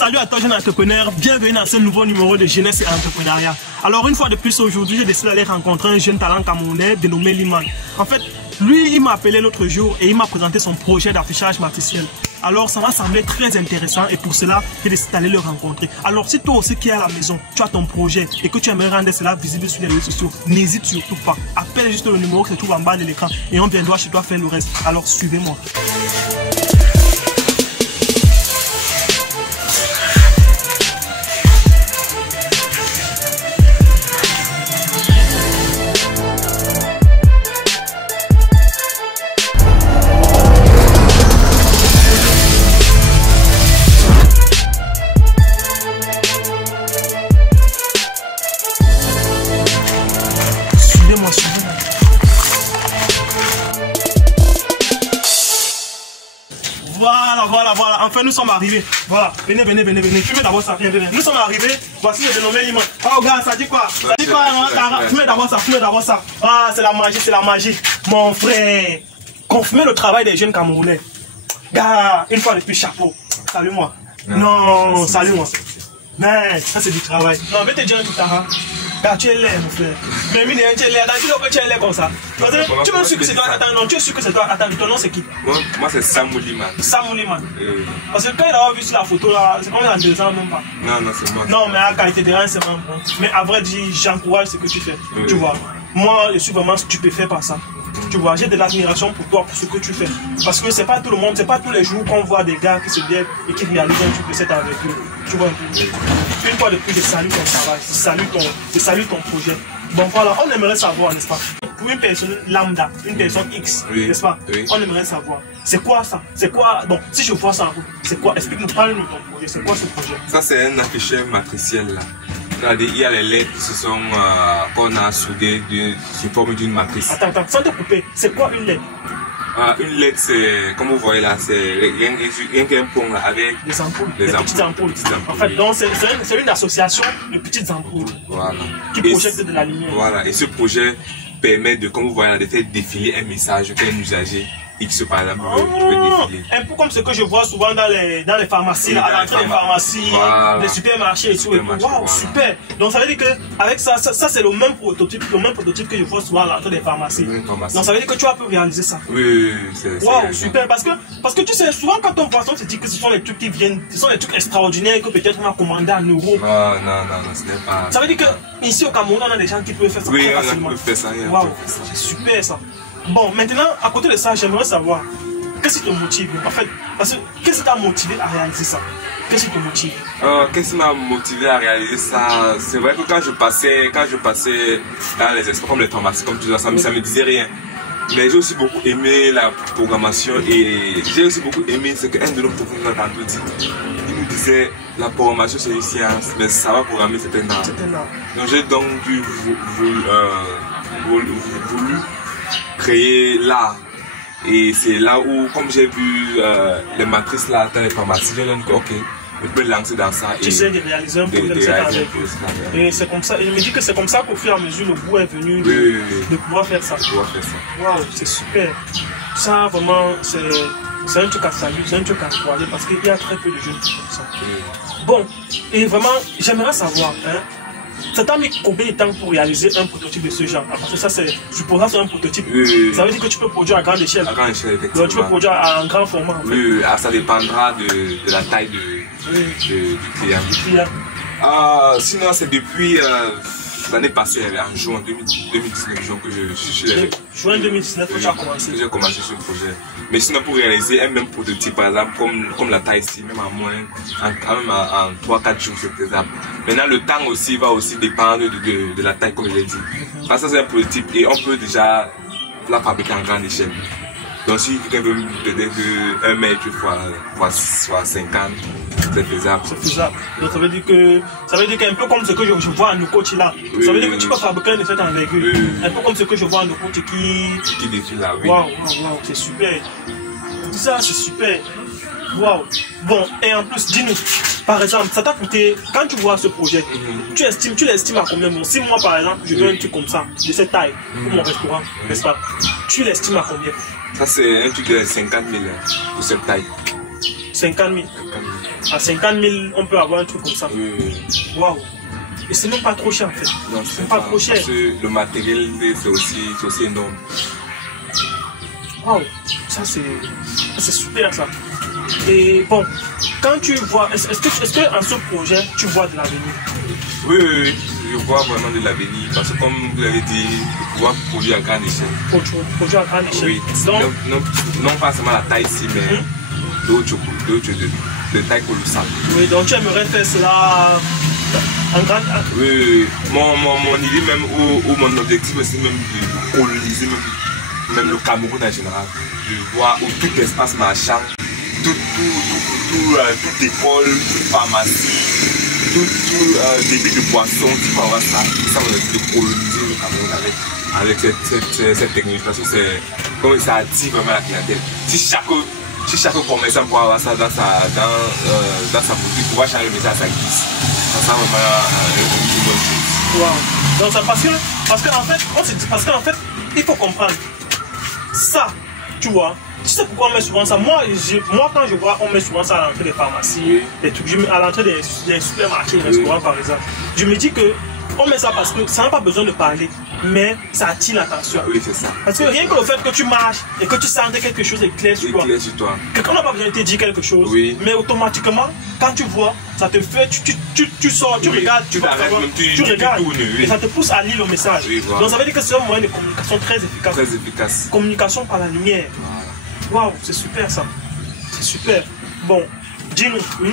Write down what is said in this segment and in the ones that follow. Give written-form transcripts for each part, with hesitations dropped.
Salut à toi jeune entrepreneur, bienvenue dans ce nouveau numéro de Jeunesse et Entrepreneuriat. Alors une fois de plus aujourd'hui, j'ai décidé d'aller rencontrer un jeune talent camerounais dénommé Liman. En fait, lui il m'a appelé l'autre jour et il m'a présenté son projet d'affichage matriciel. Alors ça m'a semblé très intéressant et pour cela, j'ai décidé d'aller le rencontrer. Alors si toi aussi qui es à la maison, tu as ton projet et que tu aimerais rendre cela visible sur les réseaux sociaux, n'hésite surtout pas. Appelle juste le numéro qui se trouve en bas de l'écran et on viendra chez toi faire le reste. Alors suivez-moi. Voilà, enfin nous sommes arrivés. Voilà, venez. Fumez d'abord ça, venez. Nous sommes arrivés, voici le dénommé Liman. Oh gars, ça dit quoi? Ça dit quoi? Fumez d'abord ça. Ah, c'est la magie. Mon frère, confirmer le travail des jeunes Camerounais. Gars, une fois de plus, chapeau. Salut-moi. Non, salut-moi. Mais, ça c'est du travail. Non, mais t'es déjà tout à l'heure. Gars, tu es laid, mon frère. Mais tu es laid, tu es laid comme ça. Tu es sûr que c'est toi? Attends, non, tu es sûr que c'est toi? Attends, ton nom c'est qui? Moi c'est Samou Liman. Samou Liman. Parce que quand il a vu sur la photo là, c'est comme il y a 2 ans même pas. Non, c'est moi. Non, mais à qualité de rien, c'est vraiment bon. Mais à vrai dire, j'encourage ce que tu fais. Tu vois, moi je suis vraiment stupéfait par ça. Tu vois, j'ai de l'admiration pour toi, pour ce que tu fais. Parce que c'est pas tout le monde, c'est pas tous les jours qu'on voit des gars qui se viennent et qui réalisent un truc de cette avec eux. Tu vois un peu. Une fois de plus, je salue ton travail, je salue ton projet. Bon voilà, on aimerait savoir, n'est-ce pas? Pour une personne lambda, une personne X, n'est-ce pas? On aimerait savoir. C'est quoi ça? C'est quoi? Bon, si je vois ça en route, c'est quoi? Explique-nous, parle-nous de ton projet. C'est quoi ce projet? Ça, c'est un afficheur matriciel là. Il y a les lettres qui se sont qu'on a soudées sous forme d'une matrice. Attends, sans te couper, c'est quoi une lettre? Une lettre, c'est, comme vous voyez là, c'est rien qu'un pont là, avec des ampoules, des petites ampoules. En fait, donc c'est une association de petites ampoules, voilà, qui projettent de la lumière. Voilà, et ce projet permet de, comme vous voyez là, de faire défiler un message qu'un usager X par exemple peut défiler. Un peu comme ce que je vois souvent dans les pharmacies, à l'entrée des pharmacies, des supermarchés et tout. Waouh, super! Donc ça veut dire que avec ça c'est le même prototype que je vois souvent à l'entrée des pharmacies. Donc ça veut dire que tu as pu réaliser ça. Oui, c'est waouh, super! Parce que tu sais, souvent quand on voit ça, on se dit que ce sont les trucs qui viennent, ce sont les trucs extraordinaires que peut-être on a commandé en euros. Non, ce n'est pas. Ça veut dire que ici au Cameroun, on a des gens qui peuvent faire ça très facilement. Oui, on peut faire ça. Waouh, c'est super ça. Bon, maintenant, à côté de ça, j'aimerais savoir, qu'est-ce qui te motive en fait? Parce que, qu'est-ce qui t'a motivé à réaliser ça? Qu'est-ce qui te motive? Qu'est-ce qui m'a motivé à réaliser ça? C'est vrai que quand je passais dans les espaces comme les pharmacies, comme tu vois, ça me disait rien. Mais j'ai aussi beaucoup aimé la programmation et j'ai aussi beaucoup aimé ce qu'un de nos professeurs a tantôt dit. Il nous disait, la programmation c'est une science, mais ça va programmer certains art. Donc j'ai donc voulu créer l'art. Et c'est là où, comme j'ai vu les matrices là dans les pharmacies, j'ai dit ok, je peux lancer dans ça. Tu sais de réaliser un problème avec eux. Et c'est comme ça, et il me dit que c'est comme ça qu'au fur et à mesure le goût est venu de pouvoir faire ça. Waouh, c'est super. Ça vraiment, c'est un truc à saluer, c'est un truc à encourager parce qu'il y a très peu de jeunes qui font ça. Bon, et vraiment, j'aimerais savoir, ça t'a mis combien de temps pour réaliser un prototype de ce genre? Parce que ça, c'est un prototype. Ça veut dire que tu peux produire à grande échelle. À grande échelle, effectivement. Donc tu peux produire en grand format. En fait. Oui, ça dépendra de la taille du client. Sinon, c'est depuis l'année passée, en juin 2019, que je suis chez les... Juin 2019 que tu as commencé. J'ai commencé ce projet. Mais sinon, pour réaliser un même prototype, par exemple, comme la taille ici, même en 3-4 jours, c'est faisable. Maintenant, le temps aussi va aussi dépendre de la taille, comme je l'ai dit. Parce que c'est un prototype et on peut déjà la fabriquer en grande échelle. Donc si quelqu'un veut peut-être 1 mètre fois 50, c'est faisable. C'est faisable. Donc ça veut dire qu'un peu comme ce que je vois à nos coachs là. Ça veut dire que tu peux fabriquer une certaine envergure. Un peu comme ce que je vois à nos coachs qui défilent là, oui. Waouh, c'est super. Ça c'est super. Waouh. Bon, et en plus, dis-nous, par exemple, ça t'a coûté, quand tu vois ce projet, tu l'estimes à combien? Bon, si moi, par exemple, je veux un truc comme ça, de cette taille, pour mon restaurant, n'est-ce pas? Tu l'estimes à combien? Ça, c'est un truc de 50 000 pour cette taille. 50 000. À 50 000, on peut avoir un truc comme ça. Waouh. Et c'est même pas trop cher en fait. Non, c'est pas trop cher. Parce que le matériel, c'est aussi énorme. Waouh, ça c'est super ça. Et bon, quand tu vois, est-ce que en ce projet, tu vois de l'avenir? Oui, je vois vraiment de l'avenir. Parce que comme vous l'avez dit, pouvoir produire à grande échelle. Produire à grande échelle. Oui, donc, non pas seulement la taille ici, mais d'autres de taille colossale. Oui, donc tu aimerais faire cela en grande... Oui, mon idée même, ou mon objectif aussi même de coloniser même le Cameroun en général. De voir où tout espace marchand, toute école, toute pharmacie, tout débit de boisson, tu peux avoir ça. Ça va de coloniser le Cameroun avec cette technologie. Parce que c'est comme ça attire vraiment la clientèle. Si chaque commerçant peut avoir ça dans sa boutique, pouvoir changer le message à sa guise. Ça vraiment une bonne chose. Wow. Donc ça parce qu'en fait, il faut comprendre. Ça, tu vois, tu sais pourquoi on met souvent ça? Moi quand je vois, on met souvent ça à l'entrée des pharmacies, des trucs, à l'entrée des supermarchés, des restaurants par exemple. Je me dis que on met ça parce que ça n'a pas besoin de parler, mais ça attire l'attention. Oui, c'est ça. Parce que rien que le fait que tu marches et que tu sens que quelque chose est clair sur toi. Quelqu'un n'a pas besoin de te dire quelque chose, mais automatiquement, quand tu vois, ça te fait, tu sors, tu regardes, tu regardes, et ça te pousse à lire le message. Donc ça veut dire que c'est un moyen de communication très efficace. Très efficace. Communication par la lumière. Waouh, c'est super ça. C'est super. Bon, dis-nous,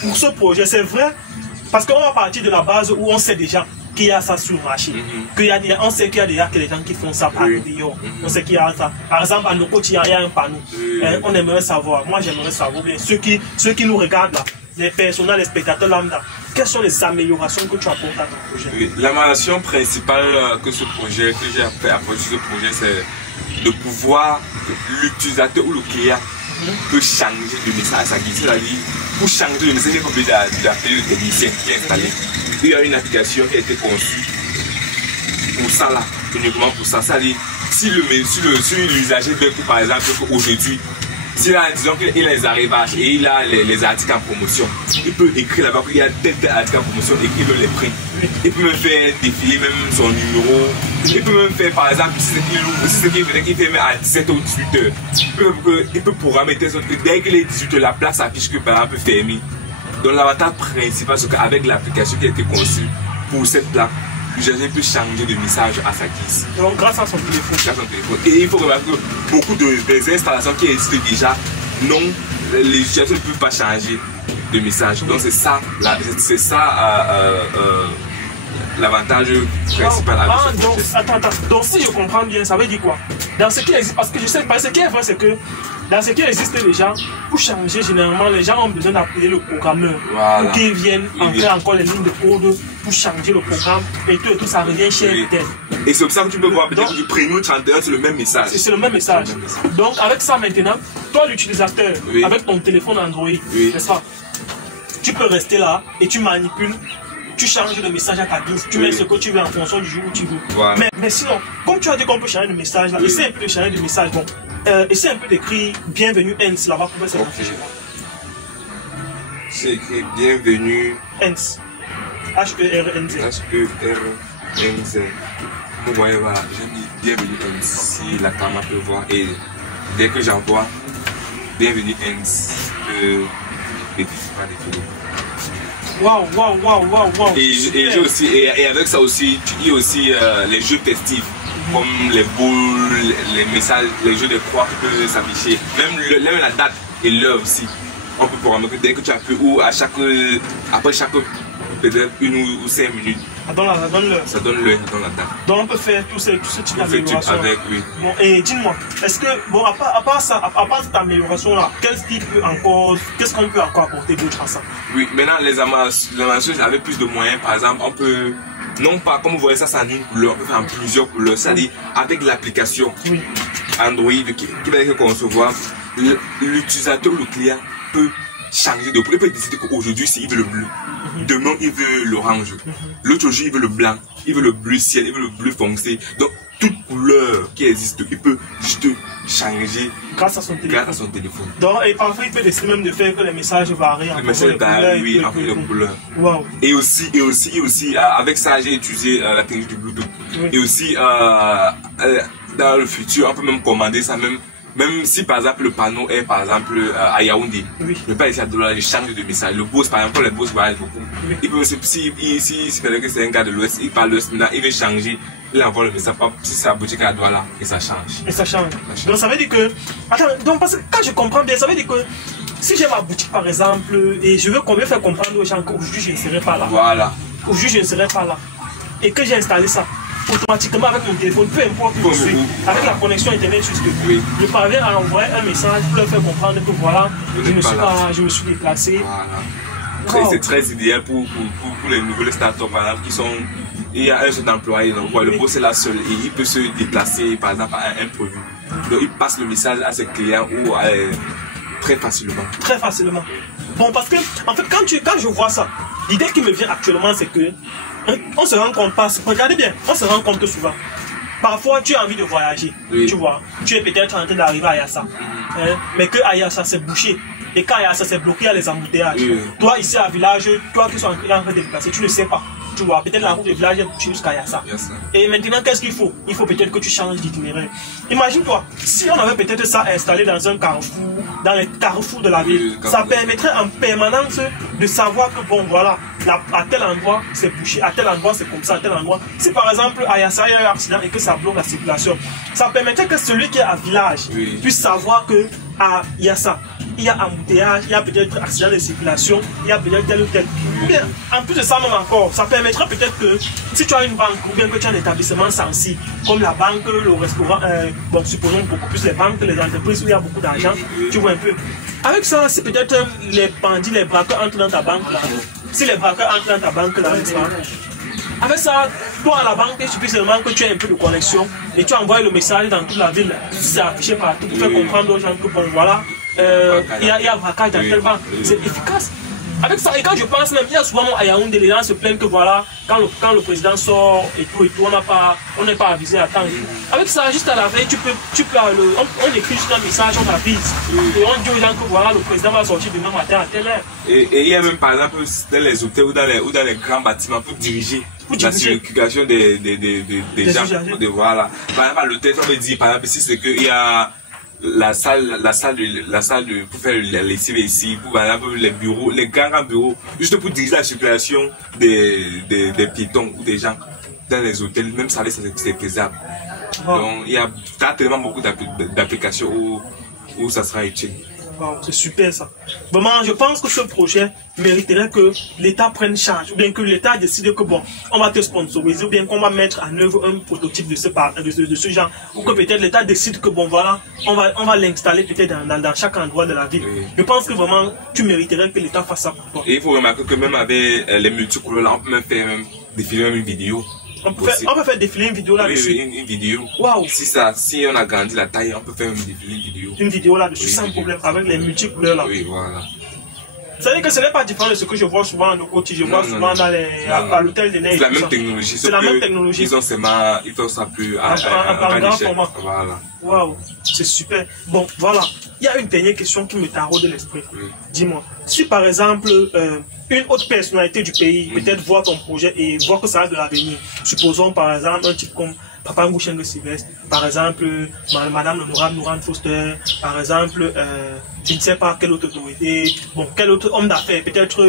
pour ce projet, c'est vrai, parce qu'on va partir de la base où on sait déjà qu'il y a ça sur le marché. On sait qu'il y a déjà des gens qui font ça par dehors. On sait qu'il y a ça. Par exemple, à nos côtés, il y a un panneau. On aimerait savoir, moi j'aimerais savoir bien, ceux qui nous regardent là, les personnes, les spectateurs lambda, quelles sont les améliorations que tu apportes à ton projet? L'amélioration principale que j'ai fait apporter ce projet, c'est de pouvoir l'utilisateur ou le client peut changer de message à sa guise. C'est-à-dire, pour changer de message, il faut d'appeler le technicien qui est installé. Il y a une application qui a été conçue pour ça là, uniquement pour ça. C'est-à-dire, si l'usager veut que par exemple aujourd'hui, s'il a, disons qu'il a les arrivages et il a les articles en promotion, il peut écrire là-bas qu'il y a tel article en promotion et qu'il veut les prix. Il peut même faire défiler même son numéro. Il peut même faire par exemple, si c'est qu'il fait à 17 ou 18 heures. Il peut programmer tes autres que dès qu'il est 18 heures, la place affiche que par exemple fermée. Donc l'avantage principal, c'est qu'avec l'application qui a été conçue pour cette plaque, l'usager peut changer de message à sa guise. Donc grâce à son téléphone. Grâce à son téléphone. Et il faut remarquer que beaucoup des installations qui existent déjà, non, les utilisateurs ne peuvent pas changer de message. Donc c'est ça, l'avantage principal avec ce projet. Attends, donc si je comprends bien, ça veut dire quoi? Dans ce qui existe, parce que je sais pas, ce qui est vrai, c'est que dans ce qui existe déjà, pour changer, généralement, les gens ont besoin d'appeler le programmeur pour qu'il vienne entrer encore les lignes de code pour changer le programme et tout ça revient cher. Et c'est pour ça que tu peux voir peut-être du prénom 31, c'est le même message. C'est le même message. Donc avec ça maintenant, toi l'utilisateur, avec ton téléphone Android, n'est-ce pas? Tu peux rester là et tu manipules. Tu changes le message à ta guise, tu mets ce que tu veux en fonction du jour où tu veux. Voilà. Mais sinon, comme tu as dit qu'on peut changer de message, là, essaie un peu de changer de message. Bon, essaie un peu d'écrire bienvenue Hens là-bas pour faire ça. C'est écrit bienvenue Hens. H-E-R-N-Z. H-E-R-N-Z. Vous voyez, voilà, j'ai mis bienvenue Hens. Si la caméra peut voir. Et dès que j'envoie bienvenue Hens, pas défiler. Waouh. Et avec ça aussi, tu dis aussi les jeux festifs, comme les boules, les messages, les jeux de croix qui peuvent s'afficher. Même la date et l'heure aussi. On peut programmer que dès que tu as pu, ou après chaque peut-être 1 ou 5 minutes. Ça donne l'heure. Ça donne l'heure, ça donne la date. Donc on peut faire tout ce type d'amélioration. Avec, oui. Bon, et dis-moi, est-ce que, bon, à part cette amélioration-là, qu'est-ce qu'on peut encore apporter d'autre à ça? Oui, maintenant les améliorations avec plus de moyens, par exemple, on peut, non pas comme vous voyez ça, c'est en une couleur, on peut faire en plusieurs couleurs, c'est-à-dire avec l'application Android qui va être concevoir, l'utilisateur ou le client peut changer de couleur. Il peut décider qu'aujourd'hui, il veut le bleu. Demain, il veut l'orange. L'autre jour, il veut le blanc. Il veut le bleu ciel. Il veut le bleu foncé. Donc, toute couleur qui existe, il peut juste changer grâce à son téléphone. Donc, et parfois, il peut décider même de faire que les messages varient. Les messages varient, oui, en fait, les couleurs. Wow. Et aussi, avec ça, j'ai utilisé la technique du Bluetooth. Oui. Et aussi, dans le futur, on peut même commander ça, même si par exemple le panneau est par exemple à Yaoundé, oui. Je peux essayer de changer de message. Le boss, par exemple, les boss voyagent beaucoup. Oui. Il peut aussi, si c'est un gars de l'Ouest, il parle l'Ouest, il veut changer, il envoie le message, si c'est la boutique à Douala, et ça change. Et ça change. Donc ça veut dire que, attends, donc parce que quand je comprends bien, ça veut dire que si j'ai ma boutique par exemple, et je veux faire comprendre aux gens qu'aujourd'hui je ne serai pas là. Voilà. Aujourd'hui je ne serai pas là. Et que j'ai installé ça. Automatiquement avec mon téléphone, peu importe où je suis, avec la connexion internet juste oui. Je parviens à envoyer un message pour leur faire comprendre que voilà, je me suis déplacé. Voilà. Wow. C'est très idéal pour les nouvelles startups par exemple, qui sont, il y a un seul employé, donc le boss est là seul et il peut se déplacer par exemple à un imprévu. Donc il passe le message à ses clients ou très facilement. Très facilement. Bon, parce que en fait quand je vois ça, l'idée qui me vient actuellement c'est que on se rend compte pas, regardez bien, on se rend compte que souvent, parfois tu as envie de voyager, oui. Tu vois, tu es peut-être en train d'arriver à Yassa, mais que à Yassa c'est bouché, et quand Yassa c'est bloqué, il y a les embouteillages. Oui. Toi ici à village, toi qui es en train de déplacer, tu ne sais pas. Tu vois, peut-être la route de village est bouchée jusqu'à Yassa. Yes. Et maintenant, qu'est-ce qu'il faut? Il faut peut-être que tu changes d'itinéraire. Imagine-toi, si on avait peut-être ça installé dans un carrefour, dans les carrefours de la ville, ça permettrait en permanence de savoir que bon, voilà, à tel endroit c'est bouché, à tel endroit c'est comme ça, à tel endroit. Si par exemple à Yassa il y a un accident et que ça bloque la circulation, ça permettrait que celui qui est à village puisse savoir que à Yassa, il y a embouteillage, il y a peut-être accident de circulation, il y a peut-être tel ou tel. Ou bien, en plus de ça même encore, ça permettra peut-être que si tu as une banque ou bien que tu as un établissement sensible, comme la banque, le restaurant, bon, supposons beaucoup plus les banques, les entreprises où il y a beaucoup d'argent, tu vois un peu. Avec ça, si peut-être les bandits, les braqueurs entrent dans ta banque là, si les braqueurs entrent dans ta banque là, avec ça, toi à la banque, il suffit seulement que tu aies un peu de connexion et tu envoies le message dans toute la ville, c'est affiché partout pour faire comprendre aux gens que bon voilà, il y a un braquage dans telle banque, c'est efficace. Avec ça, et quand je pense même, il y a souvent à Yaoundé, les gens se plaignent que voilà, quand le président sort et tout, on n'est pas avisé à temps. Avec ça, juste à la veille, on écrit juste un message, on avise. Et on dit aux gens que voilà, le président va sortir demain matin à telle heure. Et il y a même par exemple dans les hôtels ou dans les grands bâtiments pour diriger la circulation des gens. Voilà. Par exemple, à l'hôtel, on me dit, par exemple, ici, c'est qu'il y a la salle pour faire les lessive ici, pour les bureaux, les grands bureaux, juste pour diriger la circulation des piétons ou des gens dans les hôtels, même ça c'est faisable. Donc il y a tellement beaucoup d'applications où ça sera utile. Wow, c'est super ça. Vraiment, je pense que ce projet mériterait que l'État prenne charge, ou bien que l'État décide que bon, on va te sponsoriser, ou bien qu'on va mettre en œuvre un prototype de ce genre, ou que peut-être l'État décide que bon voilà, on va l'installer peut-être dans chaque endroit de la ville. Oui. Je pense que vraiment, tu mériterais que l'État fasse ça pour toi. Et il faut remarquer que même avec les multicouleurs là, on peut même faire défiler une vidéo. On peut faire défiler une vidéo là-dessus. Oui, une vidéo. Waouh. Si on a grandi la taille, on peut faire défiler une vidéo. Une vidéo là-dessus sans problème, avec les multicouleurs là. Oui, voilà. C'est-à-dire que ce n'est pas différent de ce que je vois souvent au quotidien. Je vois souvent à l'hôtel des neiges. C'est la même technologie. C'est la même technologie. Ils font ça plus en grand format. Voilà. Waouh, c'est super. Bon, voilà. Il y a une dernière question qui me taraude l'esprit. Oui. Dis-moi, si par exemple, une autre personnalité du pays peut-être voit ton projet et voit que ça a de l'avenir, supposons par exemple un type comme Papa Ngouchengue Sylvestre, par exemple Madame Nourane Foster, par exemple, je ne sais pas quelle autre autorité, bon, quel autre homme d'affaires, peut-être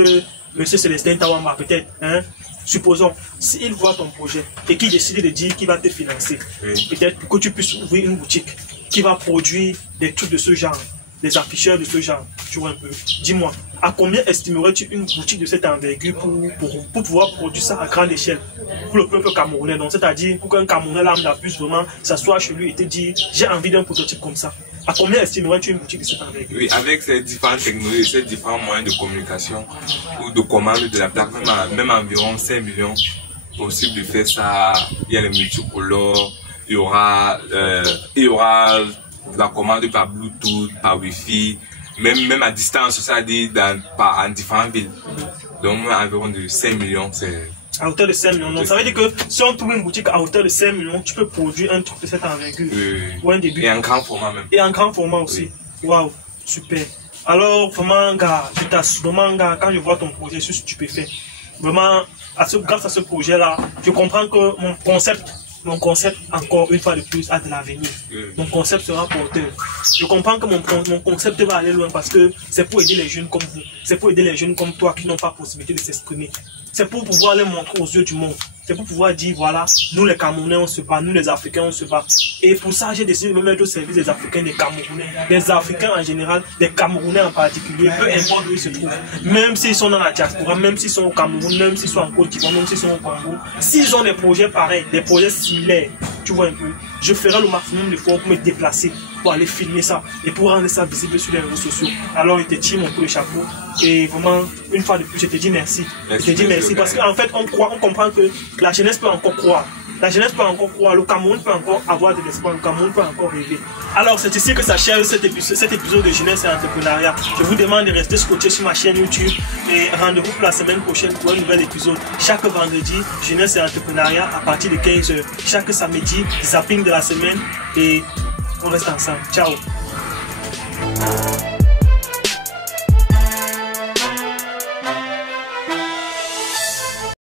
Monsieur Célestin Tawamba, peut-être, hein. Supposons, s'il voit ton projet et qu'il décide de dire qu'il va te financer, peut-être que tu puisses ouvrir une boutique qui va produire des trucs de ce genre, des afficheurs de ce genre, tu vois un peu. Dis-moi, à combien estimerais-tu une boutique de cette envergure pour pouvoir produire ça à grande échelle pour le peuple camerounais? Donc, c'est-à-dire pour qu'un Camerounais lambda puisse vraiment s'asseoir chez lui et te dire j'ai envie d'un prototype comme ça. À combien estimerais-tu une boutique de cette envergure? Oui, avec ces différentes technologies, ces différents moyens de communication ou de commande de la plaque, même environ 5 millions possible de faire ça. Il y a les multicolores, il y aura la commande par Bluetooth, par Wi-Fi, même à distance, ça dit en différentes villes. Donc environ de 5 millions, À hauteur de 5 millions. Donc, ça veut dire que si on trouve une boutique à hauteur de 5 millions, tu peux produire un truc de cette envergure. Ou un début. Et en grand format même. Et en grand format aussi. Waouh, super. Alors, vraiment, gars, je t'assure, vraiment, gars, quand je vois ton projet, je suis stupéfait. Vraiment, grâce à ce projet-là, je comprends que mon concept, encore une fois de plus, a de l'avenir. Mon concept sera porteur. Je comprends que mon concept va aller loin parce que c'est pour aider les jeunes comme vous. C'est pour aider les jeunes comme toi qui n'ont pas possibilité de s'exprimer. C'est pour pouvoir les montrer aux yeux du monde. C'est pour pouvoir dire, voilà, nous les Camerounais, on se bat, nous les Africains, on se bat. Et pour ça, j'ai décidé de me mettre au service des Africains, des Camerounais, des Africains en général, des Camerounais en particulier, peu importe où ils se trouvent. Même s'ils sont dans la diaspora, même s'ils sont au Cameroun, même s'ils sont en Côte d'Ivoire, même s'ils sont au Congo, s'ils ont des projets pareils, des projets similaires, tu vois un peu, je ferai le maximum d'efforts pour me déplacer, pour aller filmer ça et pour rendre ça visible sur les réseaux sociaux. Alors, je te tire mon coup de chapeau et vraiment, une fois de plus, je te dis merci. Je te dis merci parce qu'en fait, on comprend que la jeunesse peut encore croire. La jeunesse peut encore croire, le Cameroun peut encore avoir de l'espoir, le Cameroun peut encore rêver. Alors c'est ici que s'achève cet épisode de Jeunesse et Entrepreneuriat. Je vous demande de rester scotché sur ma chaîne YouTube et rendez-vous pour la semaine prochaine pour un nouvel épisode. Chaque vendredi, Jeunesse et Entrepreneuriat à partir de 15h. Chaque samedi, zapping de la semaine et on reste ensemble. Ciao.